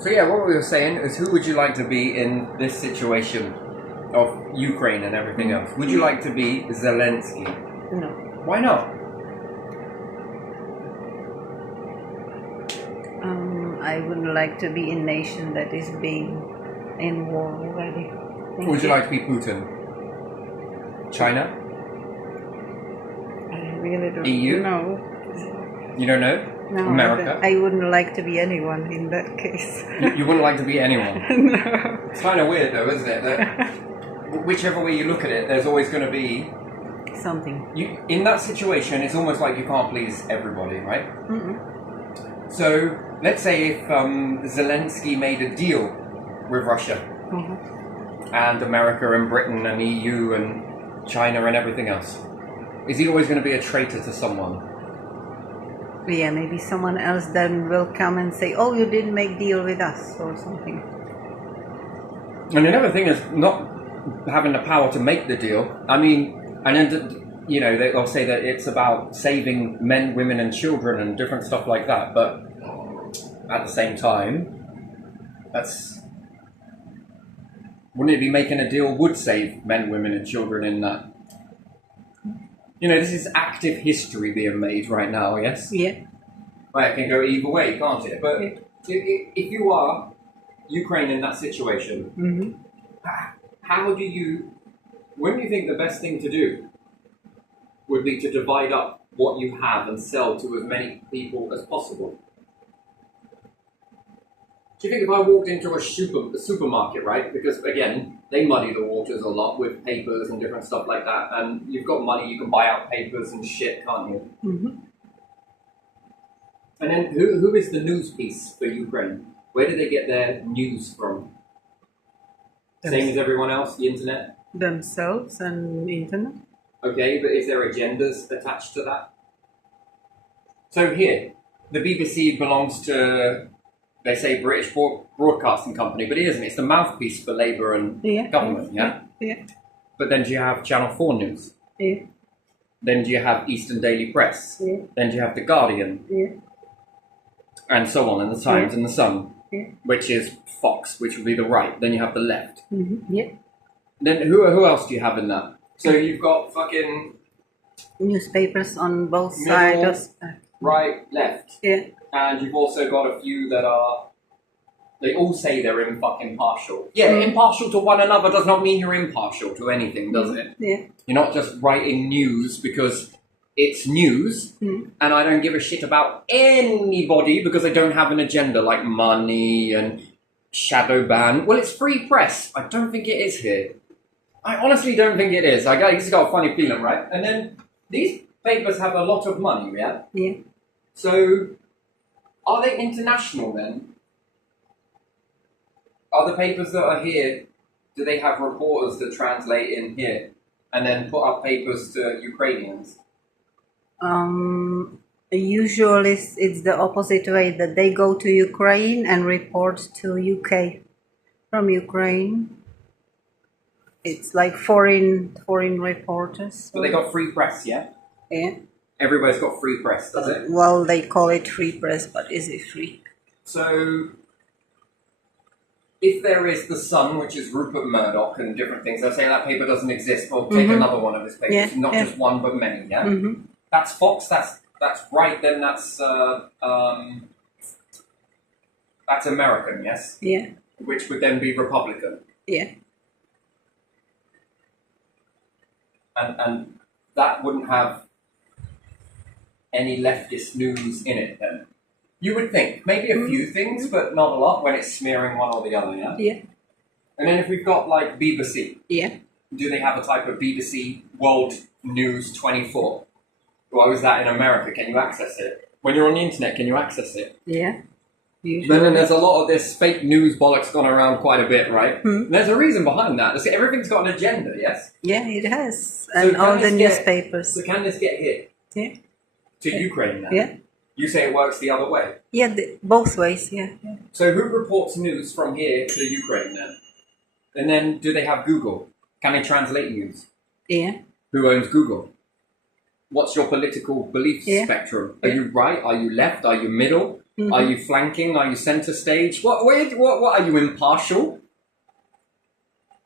So yeah, what we were saying is, who would you like to be in this situation of Ukraine and everything else? Would you like to be Zelensky? No. Why not? I would like to be a nation that is being in war already. Would you like to be Putin? China? I really don't EU? know. You don't know? No, America? I wouldn't like to be anyone in that case. You wouldn't like to be anyone? No. It's kind of weird though, isn't it? That whichever way you look at it, there's always going to be... Something. In that situation, it's almost like you can't please everybody, right? Mm-mm. So, let's say if Zelensky made a deal with Russia, and America and Britain and EU and China and everything else, is he always going to be a traitor to someone? Yeah, maybe someone else then will come and say, "Oh, you didn't make deal with us," or something. And another thing is not having the power to make the deal. I mean, and then, they'll say that it's about saving men, women and children and different stuff like that, but at the same time, wouldn't it be making a deal would save men, women and children in that? This is active history being made right now, yes? Yeah. Right, it can go either way, can't it? But if you are Ukraine in that situation, wouldn't you think the best thing to do would be to divide up what you have and sell to as many people as possible? Do you think if I walked into a supermarket, right? Because again, they muddy the waters a lot with papers and different stuff like that. And you've got money, you can buy out papers and shit, can't you? Mm-hmm. And then who is the news piece for Ukraine? Where do they get their news from? Same as everyone else, the internet? Themselves and internet. Okay, but is there agendas attached to that? So here, the BBC belongs to... They say British Broadcasting Company, but it isn't. It's the mouthpiece for Labour and government, yeah? Yeah. But then do you have Channel 4 News? Yeah. Then do you have Eastern Daily Press? Yeah. Then do you have The Guardian? Yeah. And so on, and The Times and The Sun, which is Fox, which would be the right. Then you have the left. Mm-hmm. Yeah. Then who else do you have in that? So you've got fucking... Newspapers on both Middle, sides. right, left. Yeah. And you've also got a few that are... They all say they're impartial. Yeah, impartial to one another does not mean you're impartial to anything, does it? Yeah. You're not just writing news because it's news, and I don't give a shit about anybody because they don't have an agenda like money and shadow ban. Well, it's free press. I don't think it is here. I honestly don't think it is. I just got a funny feeling, right? And then these papers have a lot of money, yeah? Yeah. So... Are they international then? Are the papers that are here, do they have reporters that translate in here and then put up papers to Ukrainians? Usually it's the opposite way, that they go to Ukraine and report to UK from Ukraine. It's like foreign reporters. But they got free press, yeah? Yeah. Everybody's got free press, does it? Well, they call it free press, but is it free? So, if there is The Sun, which is Rupert Murdoch and different things, they'll say that paper doesn't exist, or take another one of his papers, not just one but many, yeah? That's Fox, that's right, then that's American, yes? Yeah. Which would then be Republican. Yeah. And that wouldn't have any leftist news in it then. You would think. Maybe a few things, but not a lot when it's smearing one or the other, yeah? Yeah. And then if we've got like BBC. Yeah. Do they have a type of BBC World News 24? Or is that in America? Can you access it? When you're on the internet, can you access it? Yeah. Usually. Then there's a lot of this fake news bollocks gone around quite a bit, right? And there's a reason behind that. Everything's got an agenda, yes? Yeah, it has. And all the newspapers. So can this get hit? Yeah. To Ukraine now? Yeah. You say it works the other way? Yeah, both ways, yeah. So who reports news from here to Ukraine then? And then do they have Google? Can they translate news? Yeah. Who owns Google? What's your political belief spectrum? Are you right? Are you left? Are you middle? Are you flanking? Are you center stage? What are you, impartial?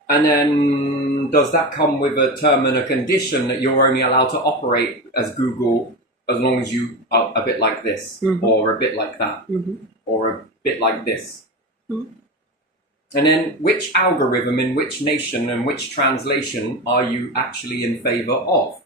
And then does that come with a term and a condition that you're only allowed to operate as Google as long as you are a bit like this, or a bit like that, or a bit like this? And then which algorithm in which nation and which translation are you actually in favor of?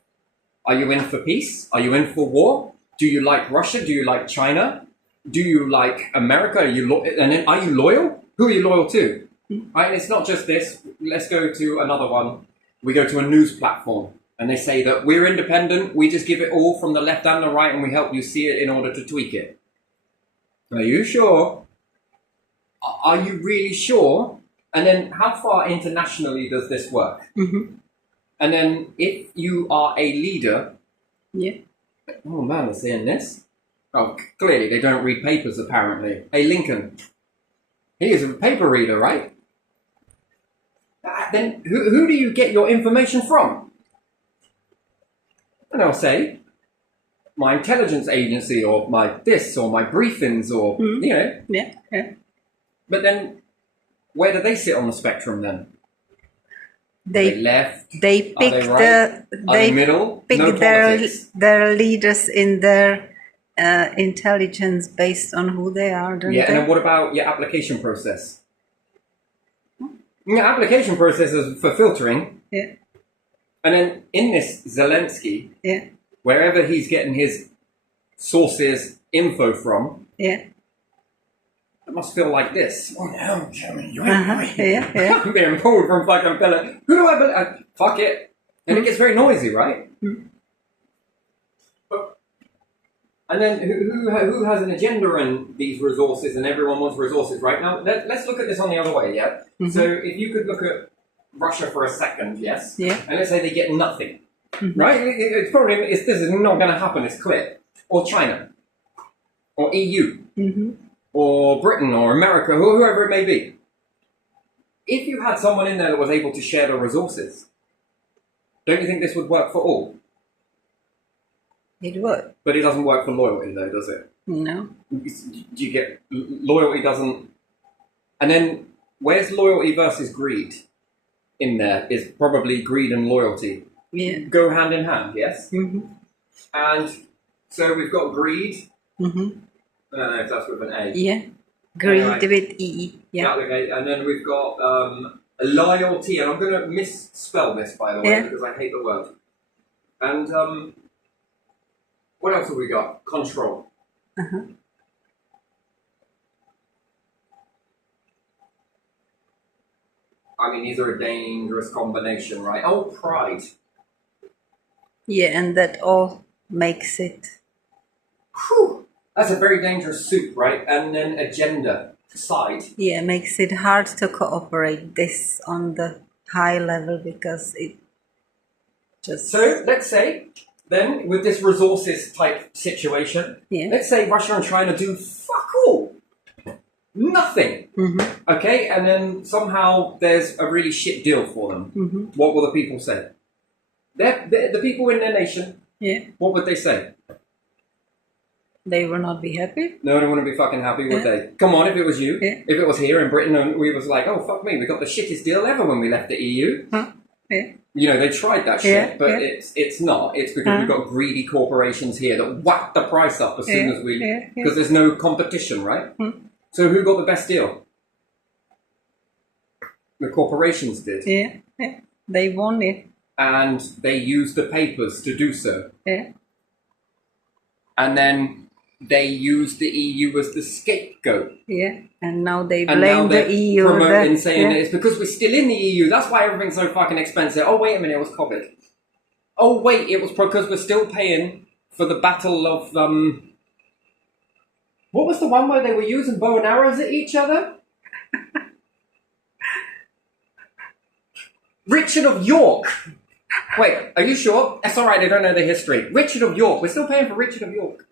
Are you in for peace? Are you in for war? Do you like Russia? Do you like China? Do you like America? And then are you loyal? Who are you loyal to? Right? And it's not just this. Let's go to another one. We go to a news platform and they say that we're independent. We just give it all from the left and the right and we help you see it in order to tweak it. Are you sure? Are you really sure? And then how far internationally does this work? And then if you are a leader... Yeah. Oh man, they're saying this. Oh, clearly they don't read papers apparently. Hey, Lincoln. He is a paper reader, right? Then who do you get your information from? And I'll say, my intelligence agency, or my this, or my briefings, or, you know. Yeah, yeah. But then, where do they sit on the spectrum then? They Are they left? They pick Are they right? Are they middle? pick No their politics. leaders in their intelligence based on who they are, don't Yeah, they? and then what about your application process? Your application process is for filtering. Yeah, And then in this Zelensky, yeah, wherever he's getting his sources, info from, yeah. it must feel like this. Oh no, Jeremy, you Yeah, yeah. I'm being pulled from fucking pillar. Who do I believe? Fuck it. And it gets very noisy, right? And then who has an agenda in these resources, and everyone wants resources, right? Now, let's look at this on the other way, yeah? So if you could look at Russia for a second, yes? Yeah. And let's say they get nothing, right? It's probably, this is not going to happen, it's clear. Or China, or EU, or Britain, or America, whoever it may be. If you had someone in there that was able to share the resources, don't you think this would work for all? It would. But it doesn't work for loyalty, though, does it? No. Do you get loyalty doesn't, and then where's loyalty versus greed in there? Is probably greed and loyalty go hand in hand, yes? And so we've got greed. I don't know if that's with an A. Yeah. Greed Anyway. with EE. Yeah. Okay, and then we've got loyalty, and I'm going to misspell this, by the way, because I hate the word. And what else have we got? Control. I mean, these are a dangerous combination, right? Oh, pride. Yeah, and that all makes it. Whew. That's a very dangerous soup, right? And then agenda, side. Yeah, makes it hard to cooperate this on the high level because it just. So let's say, then, with this resources type situation, let's say Russia and China do fuck all. Nothing. Okay, and then somehow there's a really shit deal for them. What will the people say? The people in their nation, what would they say? They will not be happy. No, they wouldn't be fucking happy, would they? Come on, if it was you. If it was here in Britain and we was like, oh, fuck me, we got the shittest deal ever when we left the EU. You know, they tried that shit, but it's not. It's because we've got greedy corporations here that whack the price up as soon as we... Because there's no competition, right? So who got the best deal? The corporations did. Yeah. They won it. And they used the papers to do so. And then they used the EU as the scapegoat. And now they blame the EU. Promoting, saying that it's because we're still in the EU. That's why everything's so fucking expensive. Oh, wait a minute, it was COVID. Oh, wait, it was because we're still paying for the battle of... What was the one where they were using bow and arrows at each other? Richard of York. Wait, are you sure? That's all right, they don't know the history. Richard of York. We're still paying for Richard of York.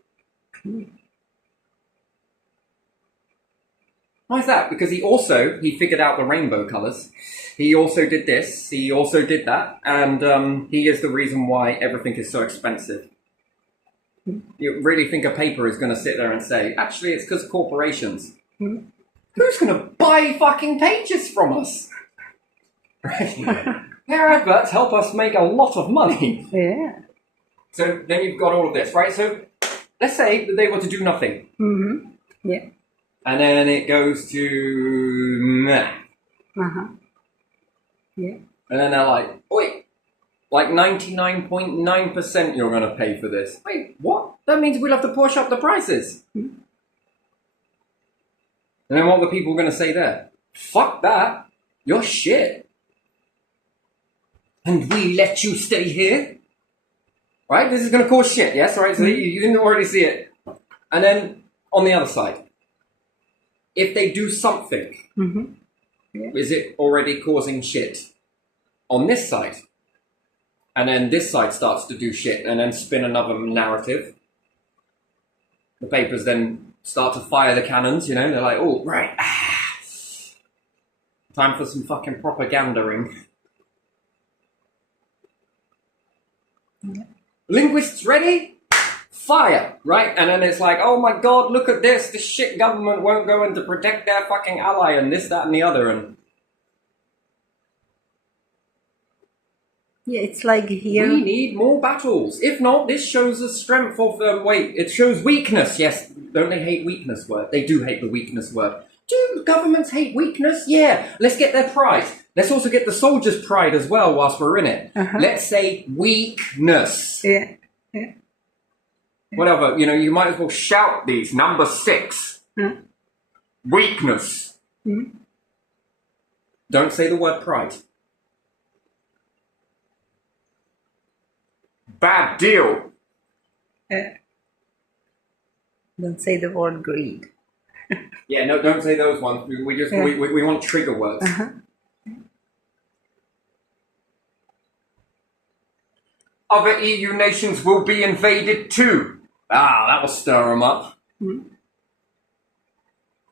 Why is that? Because he figured out the rainbow colours. He also did this. He also did that. And he is the reason why everything is so expensive. You really think a paper is going to sit there and say, actually, it's because corporations. Who's going to buy fucking pages from us? Right? Their adverts help us make a lot of money. Yeah. So then you've got all of this, right? So let's say that they were to do nothing. Yeah. And then it goes to meh. Yeah. And then they're like, wait, like 99.9% you're going to pay for this. Wait, what? That means we'll have to push up the prices. And then what are the people going to say there? Fuck that. You're shit. And we let you stay here? Right? This is going to cause shit, yes? Right? So you didn't already see it. And then on the other side, if they do something, is it already causing shit on this side? And then this side starts to do shit and then spin another narrative. The papers then start to fire the cannons, you know? They're like, oh, right. Time for some fucking propagandering. Linguists ready? Fire, right? And then it's like, oh my god, look at this. The shit government won't go in to protect their fucking ally and this, that, and the other. And Yeah, it's like here. we need more battles. If not, this shows the strength of it shows weakness. Yes, don't they hate weakness word? They do hate the weakness word. Do governments hate weakness? Yeah. Let's get their pride. Let's also get the soldiers' pride as well whilst we're in it. Let's say weakness. Yeah. Whatever, you might as well shout these. Number 6. Weakness. Don't say the word pride. Bad deal. Don't say the word greed. Yeah, no, don't say those ones. We want trigger words. Other EU nations will be invaded too. That will stir them up.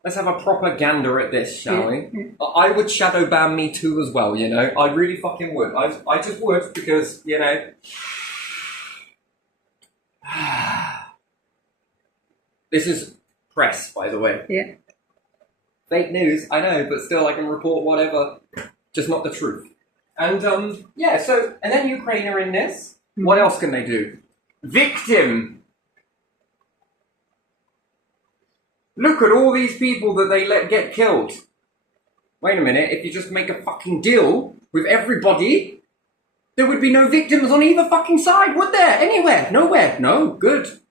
Let's have a propaganda at this, shall we? I would shadow ban me too as well, I really fucking would. I just would because, This is press, by the way. Yeah. Fake news, I know, but still I can report whatever. Just not the truth. And, and then Ukraine are in this. What else can they do? Victim! Look at all these people that they let get killed. Wait a minute, if you just make a fucking deal with everybody, there would be no victims on either fucking side, would there? Anywhere? Nowhere? No? Good.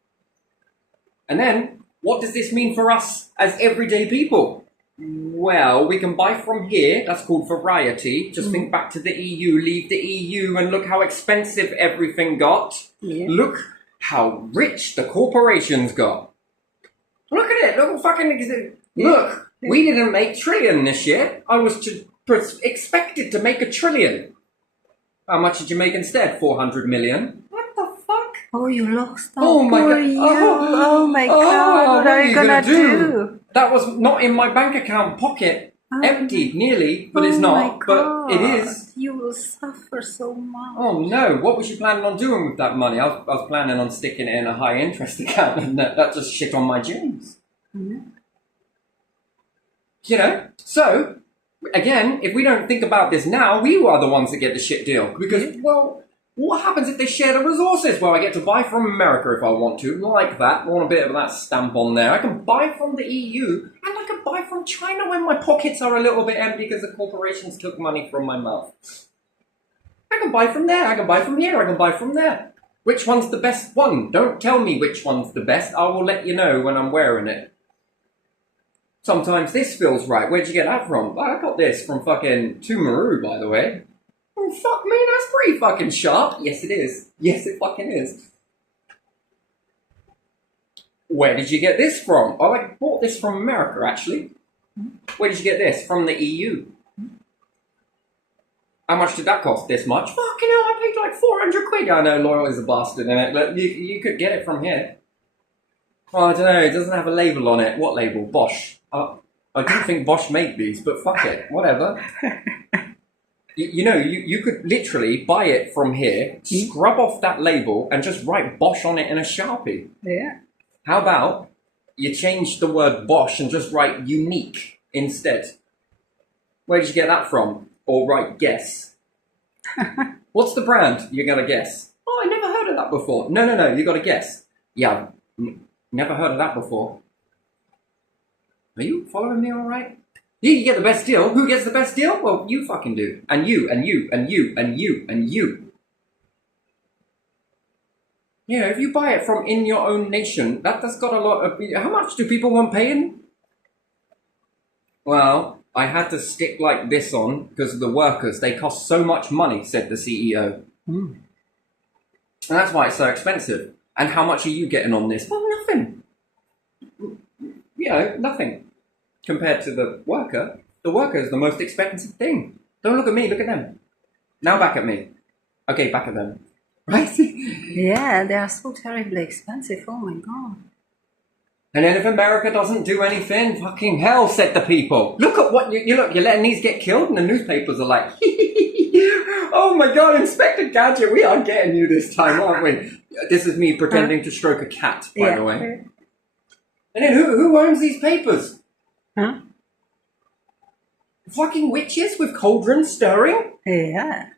And then, what does this mean for us as everyday people? Well, we can buy from here. That's called variety. Just think back to the EU. Leave the EU and look how expensive everything got. Yeah. Look how rich the corporations got. Look at it. Look fucking... Look, we didn't make $1 trillion this year. I was expected to make $1 trillion. How much did you make instead? 400 million. What the fuck? Oh, you lost. Oh my god. Oh my god. What are you gonna do? That was not in my bank account pocket. Emptied, nearly, but it's not. But it is. You will suffer so much. Oh no, what was you planning on doing with that money? I was planning on sticking it in a high interest account and that just shit on my jeans. So, again, if we don't think about this now, we are the ones that get the shit deal. Because, well, what happens if they share the resources? Well, I get to buy from America if I want to, like that. I want a bit of that stamp on there. I can buy from the EU, and I can buy from China when my pockets are a little bit empty because the corporations took money from my mouth. I can buy from there, I can buy from here, I can buy from there. Which one's the best one? Don't tell me which one's the best. I will let you know when I'm wearing it. Sometimes this feels right. Where'd you get that from? I got this from fucking Tumaru, by the way. Oh, fuck me, that's pretty fucking sharp. Yes, it is. Yes, it fucking is. Where did you get this from? Oh, I bought this from America, actually. Where did you get this? From the EU. How much did that cost? This much? Fucking hell, I paid like 400 quid. I know, Loyal is a bastard in it, but you could get it from here. Well, I don't know, it doesn't have a label on it. What label? Bosch. I do think Bosch made these, but fuck it. Whatever. You could literally buy it from here, scrub off that label, and just write Bosch on it in a Sharpie. Yeah. How about you change the word Bosch and just write unique instead? Where did you get that from? Or write guess. What's the brand? You gotta guess. Oh, I never heard of that before. No, you gotta guess. Yeah, never heard of that before. Are you following me all right? You get the best deal. Who gets the best deal? Well, you fucking do. And you, and you, and you, and you, and you. Yeah, if you buy it from in your own nation, that's got a lot of... How much do people want paying? Well, I had to stick like this on because of the workers. They cost so much money, said the CEO. And that's why it's so expensive. And how much are you getting on this? Well, nothing. Nothing. Compared to the worker. The worker is the most expensive thing. Don't look at me, look at them. Now back at me. Okay, back at them. Right? Yeah, they are so terribly expensive. Oh my god. And then if America doesn't do anything, fucking hell, said the people. Look at what you're letting these get killed, and the newspapers are like, oh my god, Inspector Gadget, we are getting you this time, aren't we? This is me pretending to stroke a cat, by the way. And then who owns these papers? Huh? Fucking witches with cauldrons stirring? Yeah.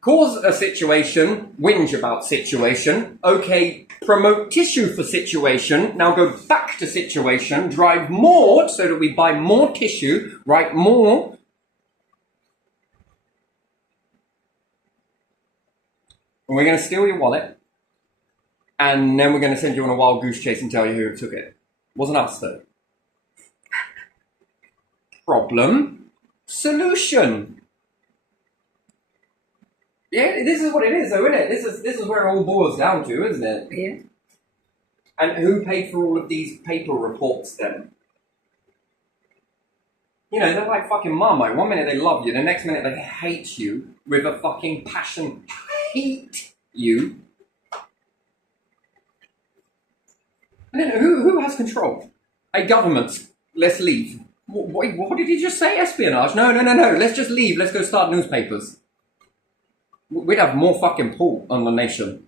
Cause a situation, whinge about situation, okay, promote tissue for situation, now go back to situation, drive more so that we buy more tissue, write more. And we're going to steal your wallet, and then we're going to send you on a wild goose chase and tell you who took it. Wasn't us, though. Problem, solution. Yeah, this is what it is, though, isn't it? This is where it all boils down to, isn't it? Yeah. And who paid for all of these paper reports then? They're like fucking Marmite. One minute they love you, the next minute they hate you with a fucking passion. Hate you. And then who has control? A government. Let's leave. Wait, what did he just say? Espionage? No. Let's just leave. Let's go start newspapers. We'd have more fucking pull on the nation.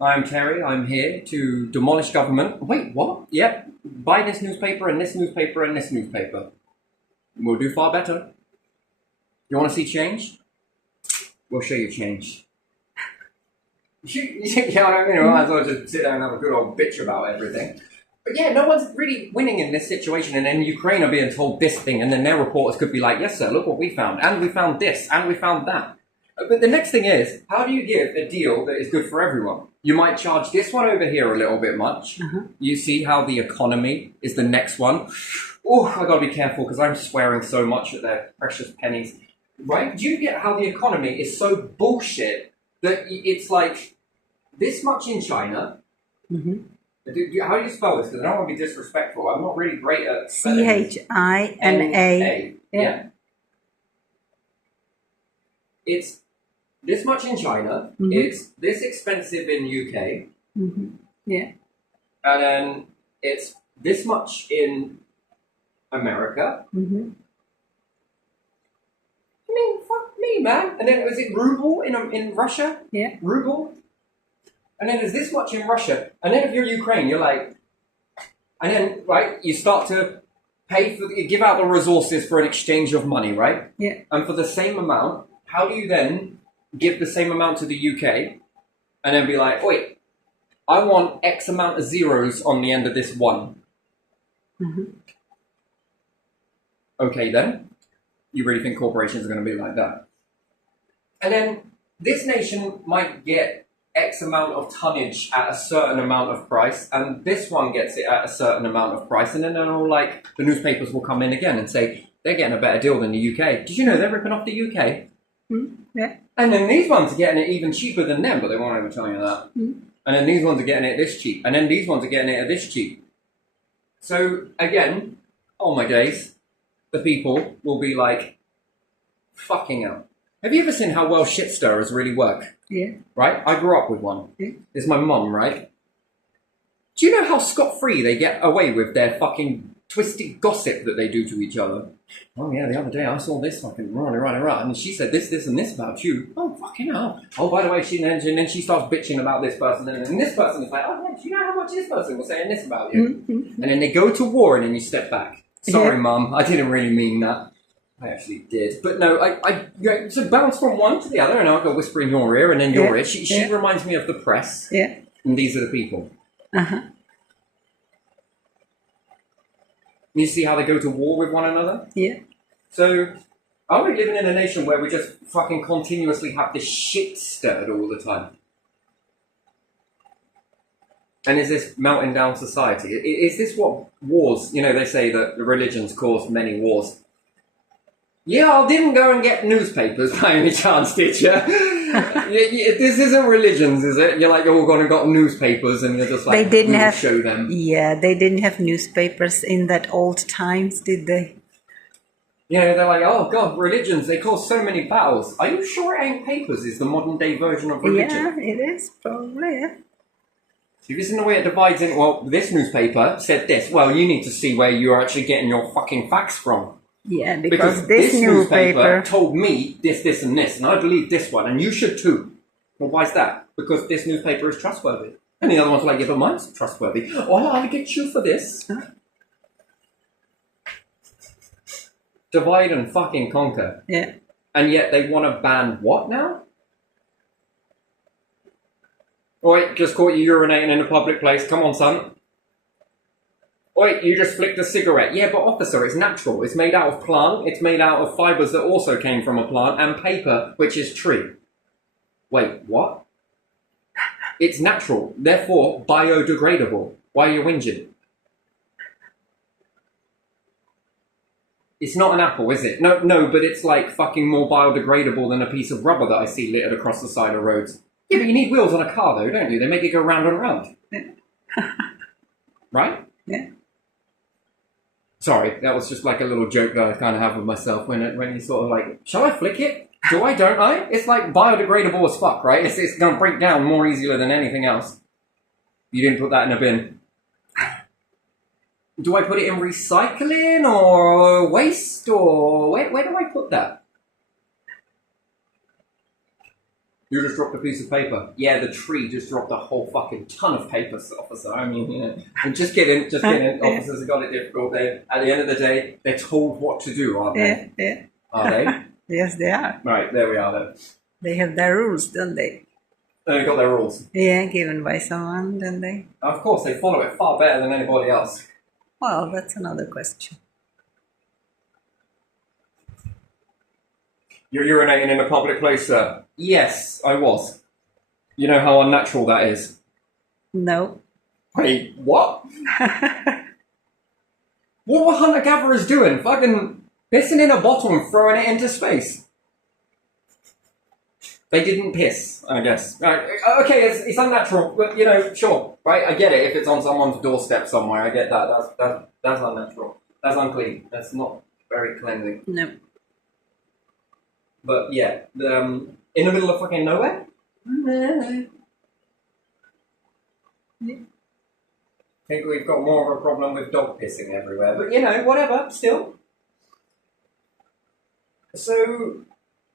I'm Terry. I'm here to demolish government. Wait, what? Yep. Buy this newspaper and this newspaper and this newspaper. We'll do far better. You want to see change? We'll show you change. Yeah, I might as well just sit down and have a good old bitch about everything. But yeah, no one's really winning in this situation, and then Ukraine are being told this thing, and then their reporters could be like, yes sir, look what we found, and we found this, and we found that. But the next thing is, how do you give a deal that is good for everyone? You might charge this one over here a little bit much. You see how the economy is the next one. Oh, I gotta be careful because I'm swearing so much at their precious pennies. Right? Do you get how the economy is so bullshit that it's like this much in China? How do you spell this? Because I don't want to be disrespectful. I'm not really great at spelling. China. Yeah. It's this much in China. It's this expensive in UK. Yeah. And then it's this much in America. I mean, fuck me, man. And then was it ruble in Russia? Yeah. Ruble. And then there's this much in Russia. And then if you're Ukraine, you're like, and then, right, you start to give out the resources for an exchange of money, right? Yeah. And for the same amount, how do you then give the same amount to the UK and then be like, wait, I want X amount of zeros on the end of this one. Okay, then. You really think corporations are going to be like that? And then this nation might get X amount of tonnage at a certain amount of price, and this one gets it at a certain amount of price, and then they're all like, the newspapers will come in again and say, they're getting a better deal than the UK. Did you know they're ripping off the UK? Yeah. And then these ones are getting it even cheaper than them, but they won't ever tell you that. And then these ones are getting it this cheap, and then these ones are getting it at this cheap. So, again, oh my days, the people will be like, fucking hell. Have you ever seen how well shit stirrers really work? Yeah. Right? I grew up with one. Yeah. It's my mum, right? Do you know how scot-free they get away with their fucking twisted gossip that they do to each other. Oh yeah, the other day I saw this fucking right, and she said this, and this about you. Oh fucking hell! Oh, by the way, and then she starts bitching about this person, and this person is like, oh yeah, do you know how much this person was saying this about you? And then they go to war, and then you step back. Sorry, Mum, I didn't really mean that. I actually did, but no, so bounce from one to the other, and I'll go whisper in your ear, and then your ear. She reminds me of the press. Yeah. And these are the people. Uh-huh. You see how they go to war with one another? Yeah. So, are we living in a nation where we just fucking continuously have this shit stirred all the time? And is this melting down society? Is this what wars, they say that the religions cause many wars. Yeah, I didn't go and get newspapers by any chance, did you? This isn't religions, is it? You're like, all going to got newspapers and you're just like, they didn't have, show them. Yeah, they didn't have newspapers in that old times, did they? Yeah, they're like, oh God, religions, they cause so many battles. Are you sure it ain't papers is the modern day version of religion? Yeah, it is, probably, yeah. See, this is the way it divides in, well, this newspaper said this. Well, you need to see where you're actually getting your fucking facts from. Yeah, because this newspaper told me this, and this, and I believe this one, and you should too. Well, why is that? Because this newspaper is trustworthy. And the other one's like, yeah, but mine's trustworthy. Oh, I'll get you for this. Huh? Divide and fucking conquer. Yeah. And yet they want to ban what now? Oi, just caught you urinating in a public place. Come on, son. Oi, you just flicked a cigarette. Yeah, but officer, it's natural. It's made out of plant. It's made out of fibres that also came from a plant and paper, which is tree. Wait, what? It's natural, therefore biodegradable. Why are you whinging? It's not an apple, is it? No, but it's like fucking more biodegradable than a piece of rubber that I see littered across the side of roads. Yeah, but you need wheels on a car though, don't you? They make it go round and round. Right? Yeah. Sorry, that was just like a little joke that I kind of have with myself when you sort of like, shall I flick it? Do I, don't I? It's like biodegradable as fuck, right? It's going to break down more easier than anything else. You didn't put that in a bin. Do I put it in recycling or waste or where do I put that? You just dropped a piece of paper. Yeah, the tree just dropped a whole fucking ton of paper, officer. I mean, And just kidding. Officers have got it difficult. At the end of the day, they're told what to do, aren't they? Yeah. Are they? Yes, they are. Right, there we are then. They have their rules, don't they? They've got their rules. Yeah, given by someone, don't they? Of course, they follow it far better than anybody else. Well, that's another question. You're urinating in a public place, sir? Yes, I was. You know how unnatural that is? No. Wait, what? What were hunter-gatherers doing? Fucking pissing in a bottle and throwing it into space. They didn't piss, I guess. Okay, it's unnatural, but, sure, right? I get it if it's on someone's doorstep somewhere. I get that. That's unnatural. That's unclean. That's not very cleanly. No. But yeah, in the middle of fucking nowhere? Yeah. I think we've got more of a problem with dog pissing everywhere. But, whatever, still. So,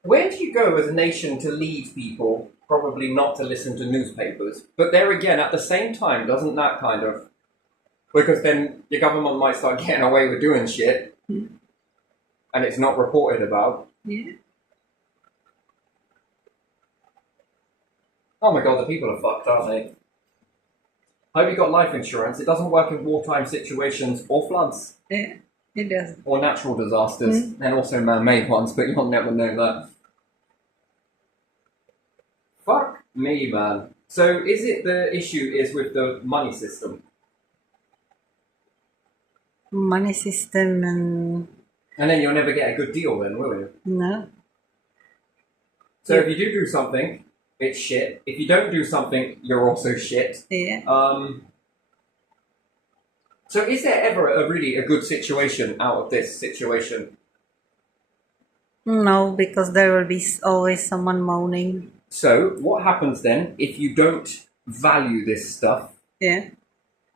where do you go as a nation to lead people, probably not to listen to newspapers? But there again, at the same time, doesn't that kind of... Because then your government might start getting away with doing shit, and it's not reported about. Yeah. Oh my god, the people are fucked, aren't they? I hope you got life insurance. It doesn't work in wartime situations or floods. Yeah, it does. Or natural disasters, and also man-made ones, but you'll never know that. Fuck me, man. So is it the issue is with the money system? Money system and... And then you'll never get a good deal then, will you? No. So if you do something, it's shit. If you don't do something, you're also shit. Yeah. So is there ever a good situation out of this situation? No, because there will be always someone moaning. So what happens then if you don't value this stuff? Yeah.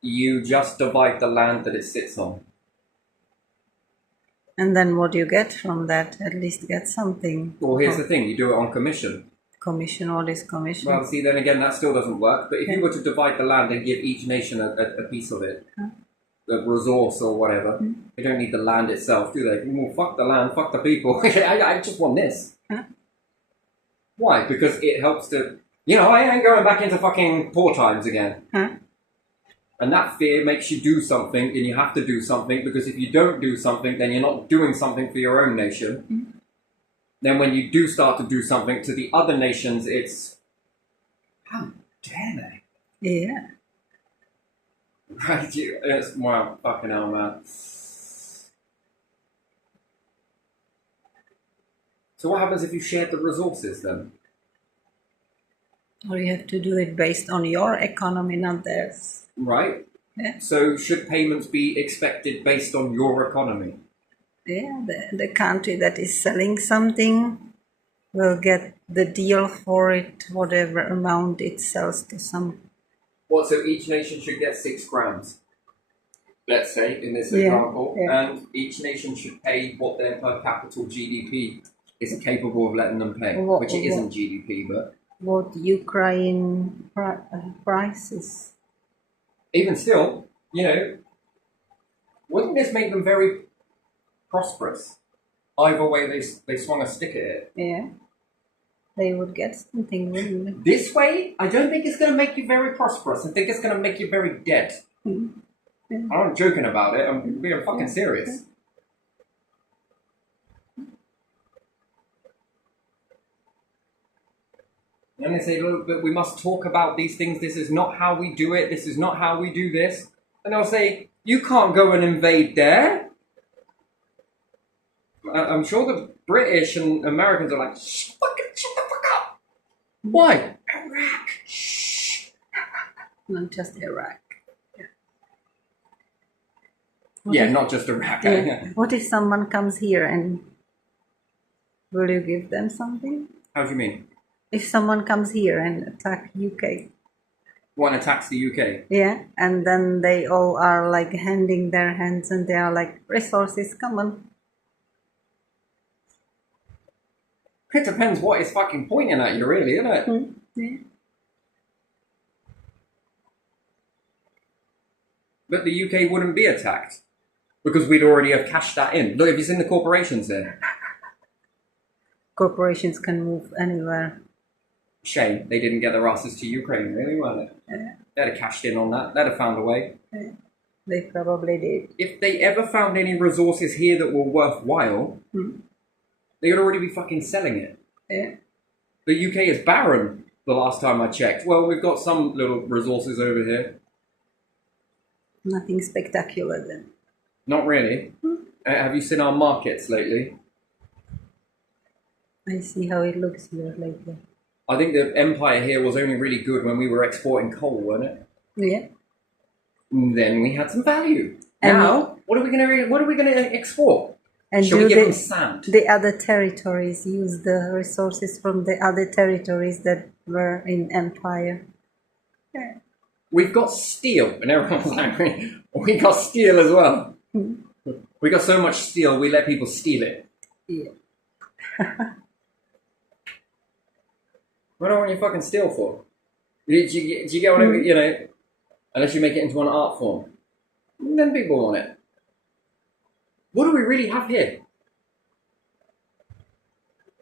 You just divide the land that it sits on. And then what do you get from that? At least get something. Well, here's the thing: you do it on commission. Commission, what is commission? Well, see, then again, that still doesn't work. But if you were to divide the land and give each nation a piece of it, a resource or whatever, they don't need the land itself, do they? Well, fuck the land, fuck the people. I just want this. Why? Because it helps to... I ain't going back into fucking poor times again. And that fear makes you do something, and you have to do something, because if you don't do something, then you're not doing something for your own nation. Then when you do start to do something to the other nations, it's... How dare they? Yeah. Right? It's... Wow, fucking hell, man. So what happens if you share the resources, then? Or you have to do it based on your economy, not theirs. Right? Yeah. So should payments be expected based on your economy? Yeah, the country that is selling something will get the deal for it, whatever amount it sells to some. What, so each nation should get 6 grams, let's say, in this Yeah, example, yeah. and each nation should pay what their per capita GDP is capable of letting them pay, which it isn't GDP, but... What Ukraine prices. Even still, wouldn't this make them very prosperous? Either way they swung a stick at it. Yeah. They would get something, wouldn't they? This way, I don't think it's going to make you very prosperous. I think it's going to make you very dead. Yeah. I'm not joking about it. I'm being fucking serious. And they say, look, but we must talk about these things. This is not how we do it. This is not how we do this. And they'll say, you can't go and invade there. I'm sure the British and Americans are like, shut the fuck up. Why? Iraq. Shh. Not just Iraq. Yeah, not just Iraq. Yeah. What if someone comes here and will you give them something? How do you mean? If someone comes here and attack UK. One attacks the UK. Yeah, and then they all are like handing their hands and they are like, resources, come on. It depends what it's fucking pointing at you, really, isn't it? Yeah. But the UK wouldn't be attacked because we'd already have cashed that in. Look, have you seen the corporations there? Corporations can move anywhere. Shame they didn't get their asses to Ukraine, really, weren't they? Yeah. They'd have cashed in on that. They'd have found a way. Yeah. They probably did. If they ever found any resources here that were worthwhile, they would already be fucking selling it. Yeah. The UK is barren, the last time I checked. Well, we've got some little resources over here. Nothing spectacular then. Not really. Have you seen our markets lately? I see how it looks here lately. I think the empire here was only really good when we were exporting coal, wasn't it? Yeah. Then we had some value. And now, what are we gonna export? And Shall do we give them sand? the other territories use the resources from the other territories that were in empire? Yeah. We've got steel, and everyone's like, we got steel as well. We got so much steel, we let people steal it. Yeah. What do I want you fucking steal for? Do you get what I mean? Unless you make it into an art form. Then people want it. What do we really have here?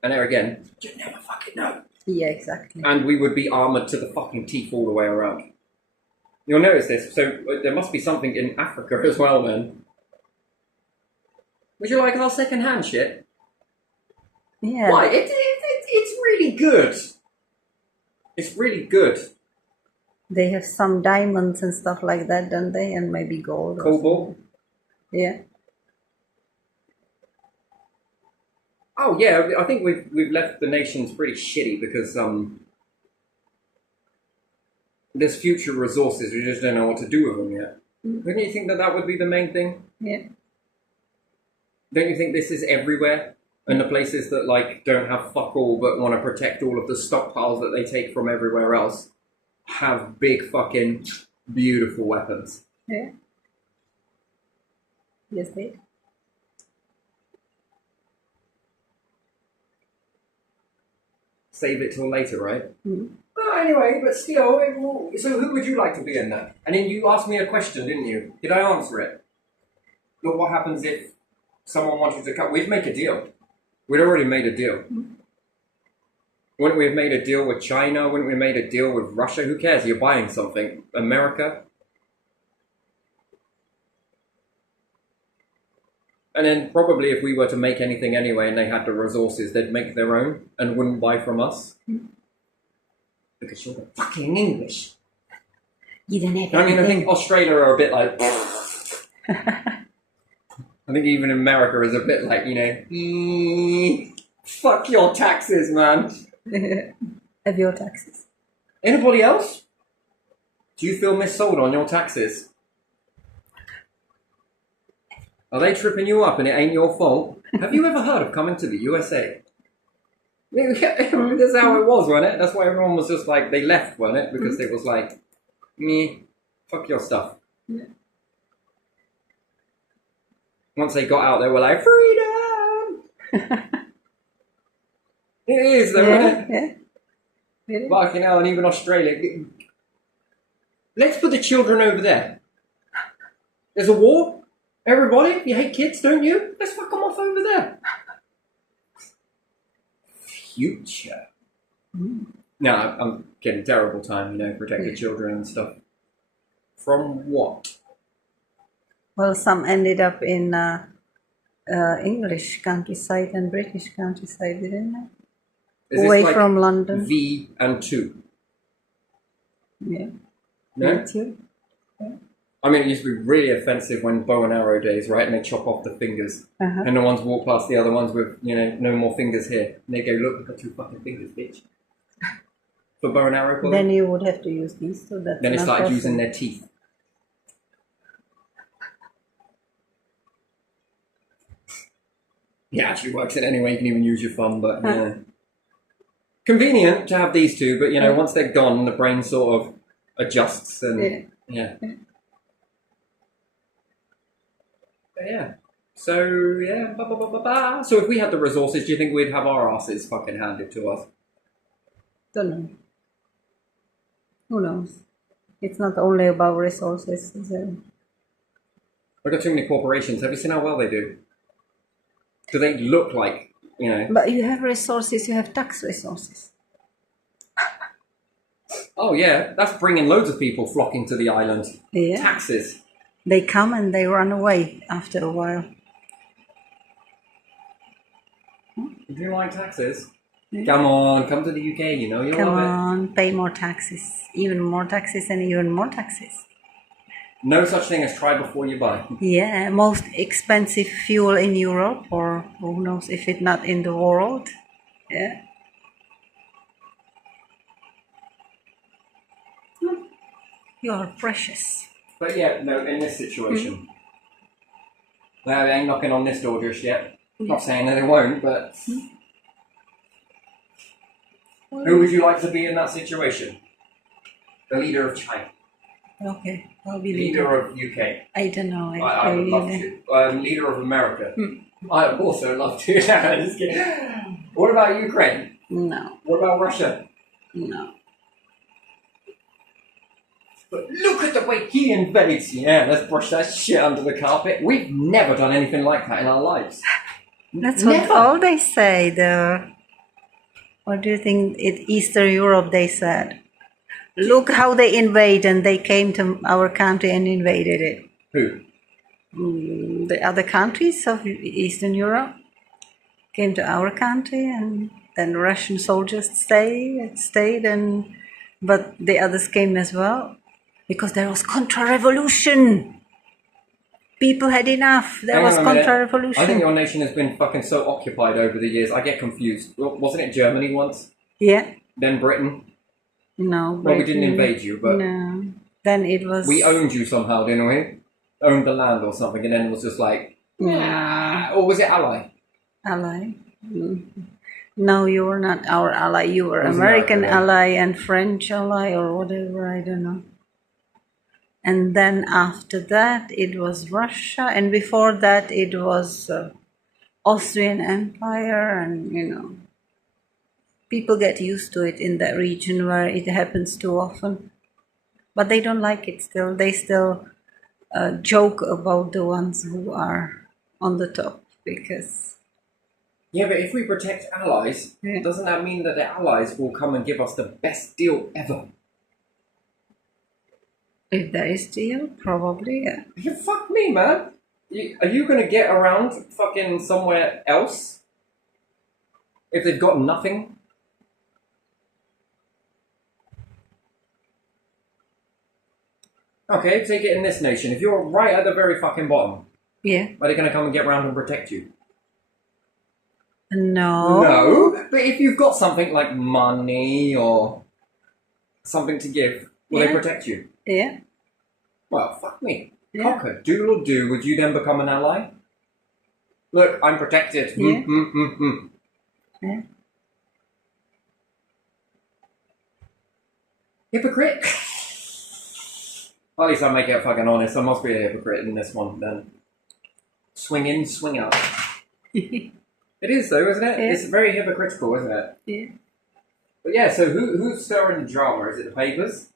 And there again, you never fucking know. Yeah, exactly. And we would be armoured to the fucking teeth all the way around. You'll notice this. So there must be something in Africa as well, then. Would you like our second-hand shit? Yeah. Why? It's really good. It's really good. They have some diamonds and stuff like that, don't they? And maybe gold. Cobalt. Yeah. Oh yeah, I think we've left the nations pretty shitty because there's future resources. We just don't know what to do with them yet. Don't you think that would be the main thing? Yeah. Don't you think this is everywhere? And the places that don't have fuck all but want to protect all of the stockpiles that they take from everywhere else have big fucking beautiful weapons. Yeah. Yes, they. save it till later, right? Well, anyway, but still, so who would you like to be in that? And then you asked me a question, didn't you? Did I answer it? Look, what happens if someone wanted to come? We'd make a deal. We'd already made a deal. Wouldn't we have made a deal with China? Wouldn't we have made a deal with Russia? Who cares? You're buying something. America? And then probably if we were to make anything anyway and they had the resources, they'd make their own and wouldn't buy from us. Because you're fucking English. You don't have I mean, I think Australia are a bit like... I think even America is a bit like, fuck your taxes, man. Have your taxes. Anybody else? Do you feel missold on your taxes? Are they tripping you up and it ain't your fault? Have you ever heard of coming to the USA? That's how it was, wasn't it? That's why everyone was just like, they left, wasn't it? Because they was like, fuck your stuff. Yeah. Once they got out, they were like, freedom! It is, though, isn't it? Yeah. Fucking hell, and even Australia. Let's put the children over there. There's a war. Everybody, you hate kids, don't you? Let's fuck them off over there. Future. No, I'm getting terrible time, protect the children and stuff. From what? Well, some ended up in English countryside and British countryside, didn't they? Is this Away like from London. V and 2? Yeah. No? Me too. I mean, it used to be really offensive when bow and arrow days, right? And they chop off the fingers. And the ones walk past the other ones with, no more fingers here. And they go, look, I've got 2 fucking fingers, bitch. For bow and arrow. Then you would have to use these, so that's Then they not started possible. using their teeth. Yeah, it actually works it anyway. You can even use your thumb, but yeah. Convenient to have these two, but once they're gone, the brain sort of adjusts and yeah. But yeah. So yeah. So if we had the resources, do you think we'd have our asses fucking handed to us? Don't know. Who knows? It's not only about resources. We've got too many corporations. Have you seen how well they do? Do they look like, But you have resources, you have tax resources. Oh yeah, that's bringing loads of people flocking to the island. Yeah. Taxes. They come and they run away after a while. Do you like taxes? Come on, come to the UK, you'll Come love it. on, pay more taxes. Even more taxes and even more taxes. No such thing as try before you buy. Yeah, most expensive fuel in Europe, or who knows if it's not in the world. Yeah. You are precious. But yeah, no, in this situation. No, they ain't knocking on this door just yet. Not saying that they won't, but... Who would you like to be in that situation? The leader of China. Okay, I'll be Leader of UK. I don't know. I would love to. Leader of America. I would also love to. Just kidding. What about Ukraine? No, What about Russia? no. But look at the way he invades. Yeah, let's brush that shit under the carpet. We've never done anything like that in our lives. That's Never. what all they say. What do you think? In Eastern Europe, they said, "Look how they invade," and they came to our country and invaded it. Who? The other countries of Eastern Europe came to our country, and then Russian soldiers stayed, but the others came as well because there was Contra-Revolution. People had enough. There was Hang on a minute. Contra-Revolution. I think your nation has been fucking so occupied over the years. I get confused. Wasn't it Germany once? Yeah. Then Britain? No. Well, we didn't Britain- invade you, but No. Then it was. we owned you somehow, didn't we? Owned the land or something, and then it was just like, Yeah. or was it ally? Ally. No, you were not our ally. You were It was American America, ally and French ally or whatever. I don't know. And then after that, it was Russia, and before that, it was Austrian Empire, and People get used to it in that region where it happens too often, but they don't like it still. They still joke about the ones who are on the top because Yeah, but if we protect allies, Yeah. doesn't that mean that the allies will come and give us the best deal ever? if there is deal, probably, yeah. Yeah, fuck me, man. Are you gonna get around fucking somewhere else if they've got nothing? Okay, take it in this nation. If you're right at the very fucking bottom, Yeah. are they gonna come and get around and protect you? No. No, but if you've got something like money or something to give, will they Yeah. protect you? Yeah. Well, fuck me. Yeah. Cocker, doodle do, would you then become an ally? Look, I'm protected. Yeah. Yeah. Hypocrite? At least I make it fucking honest. I must be a hypocrite in this one then. Swing in, swing out. It is though, isn't it? Yeah. It's very hypocritical, isn't it? Yeah. But yeah, so who's stirring the drama? Is it the papers?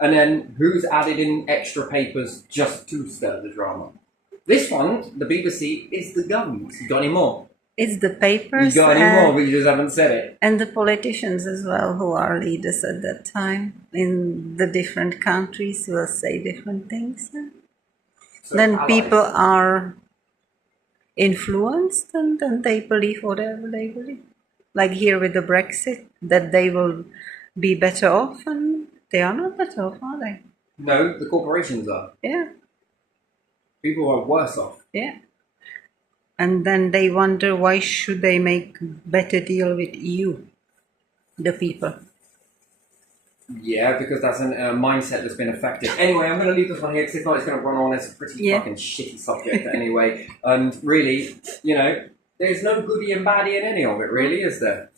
And then who's added in extra papers just to stir the drama? This one, the BBC, is the government. You got any more? It's the You papers got any more, but you just haven't said it. and the politicians as well, who are leaders at that time in the different countries, will say different things. So Then allies. people are influenced and then they believe whatever they believe. Like here with the Brexit, that they will be better off, and they are not better off, are they? No, the corporations are. Yeah, People are worse off. yeah. And then they wonder why should they make better deal with EU, the people. Yeah, because that's a mindset that's been affected. Anyway, I'm going to leave this one here because if not, it's going to run on. It's a pretty Yeah. fucking shitty subject anyway. And really, you know, there's no goodie and baddie in any of it, really, is there?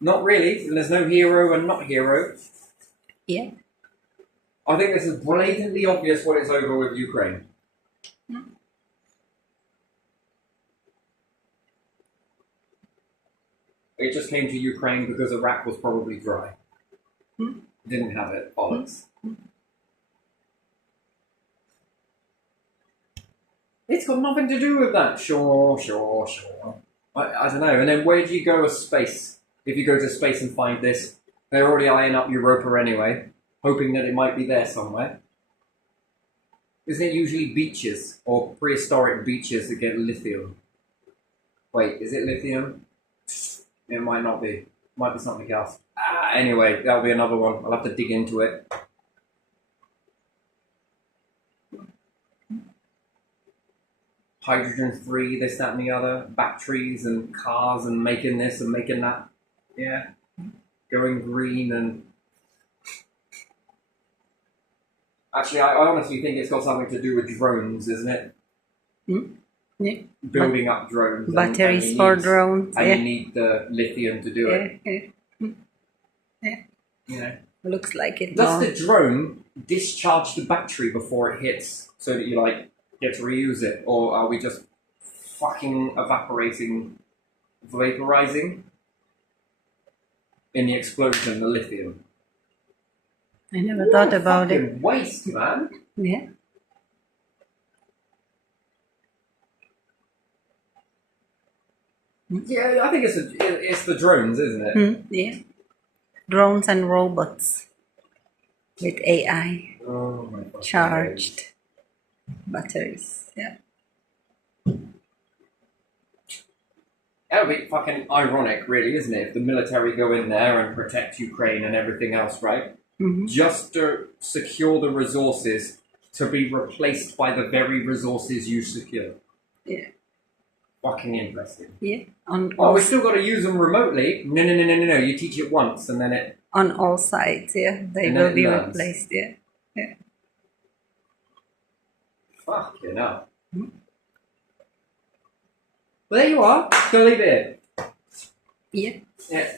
Not really. And there's no hero and not hero. Yeah. I think this is blatantly obvious what it's over with Ukraine. It just came to Ukraine because Iraq was probably dry. Didn't have it. Bollocks. It's got nothing to do with that. Sure. I don't know. And then where do you go with space? If you go to space and find this, they're already eyeing up Europa anyway, hoping that it might be there somewhere. Isn't it usually beaches or prehistoric beaches that get lithium? Wait, is it lithium? It might not be. Might be something else. Anyway, that'll be another one. I'll have to dig into it. Hydrogen-free, this, that, and the other. Batteries and cars and making this and making that. Yeah. Going green and... Actually, I honestly think it's got something to do with drones, isn't it? Yeah. Building up drones. Batteries for drones. And Yeah. you need the lithium to do it. Yeah. You know. Looks like it. Does now. the drone discharge the battery before it hits so that you like get to reuse it, or are we just fucking vaporizing in the explosion, the lithium? I never thought about it. Fucking waste, man. Yeah. Yeah, I think it's the drones, isn't it? Yeah. Drones and robots with AI Oh my God. charged batteries. Yeah. That would be fucking ironic, really, isn't it? If the military go in there and protect Ukraine and everything else, right? Just to secure the resources to be replaced by the very resources you secure. Yeah. Fucking interesting. Yeah. On Oh, all, we still got to use them remotely. No. You teach it once and then it... on all sides. Yeah. They And will then it be learns. replaced. Yeah. Yeah. Fucking hell. Well, there you are. Gonna leave it here. Yeah. Yeah.